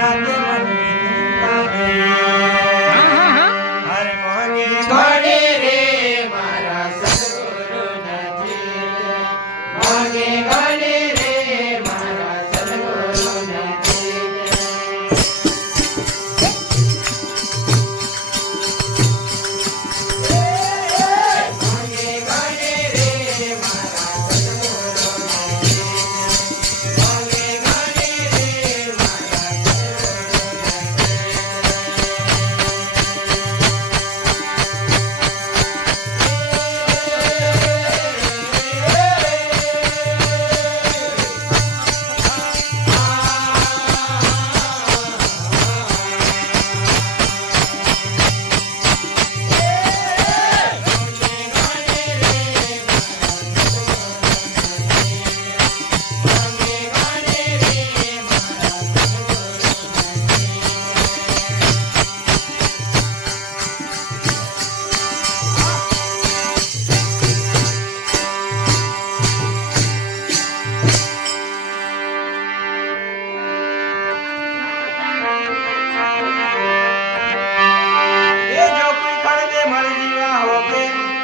जाके मन जीता नहीं। हर मोगे घोड़े रे मारा सद्गुरु नथी मोगे घोड़े रे मारा सद्गुरु नथी।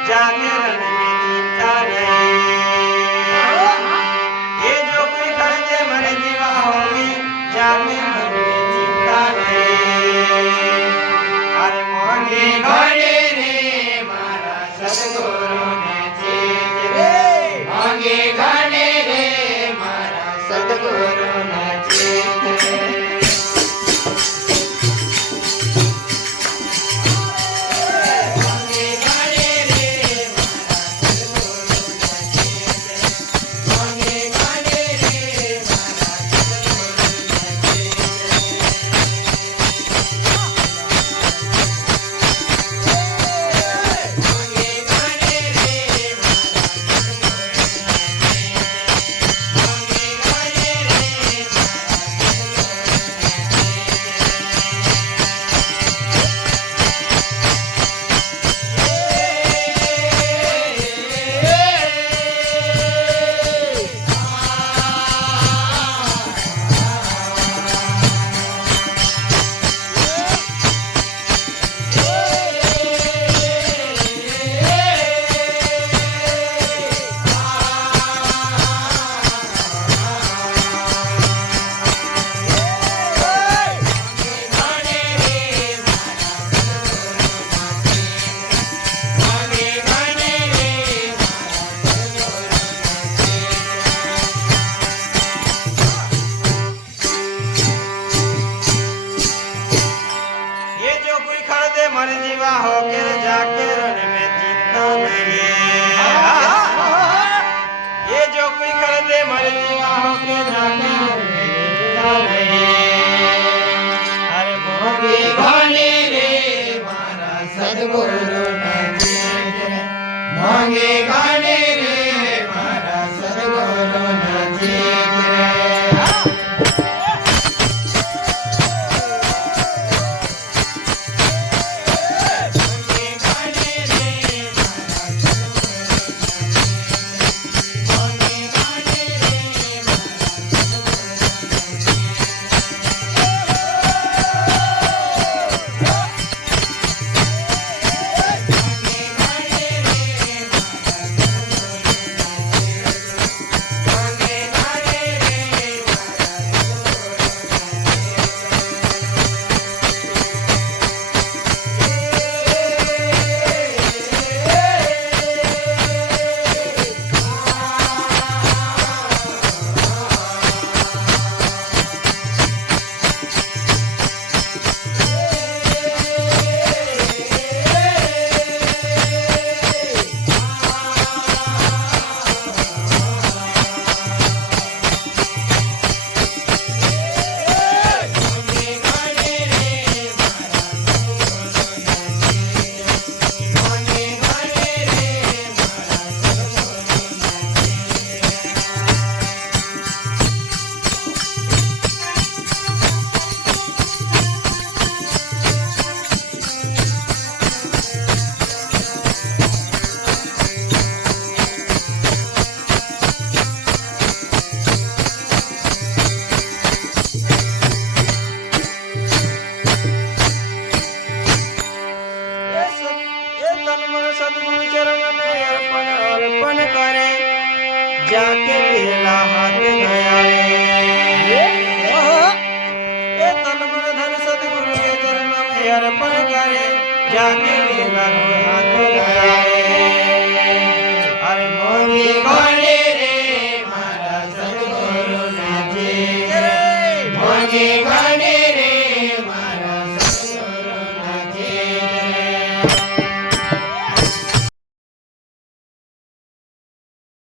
जाके रण में जीता नहीं। ये जो कोई खड़े मर जीवा होगी जाके रण में जीता नहीं। अरे मोगे घोड़े रे मारा सद्गुरु ने चीज रे मोगे घोड़े रे मारा सद्गुरु ने चीज रे। मर जीवा होकर जाके रण में जीता नहीं। ये जो कोई कर दे मर जीवा होकर जाके रण में जीता नहीं। हर मोगे घोड़े रे मारा सद्गुरु नथी मोगे घोड़े रे मारा सद्गुरु नथी। करे जाके मेरा हाथ लगाए अरे मोगी गोरी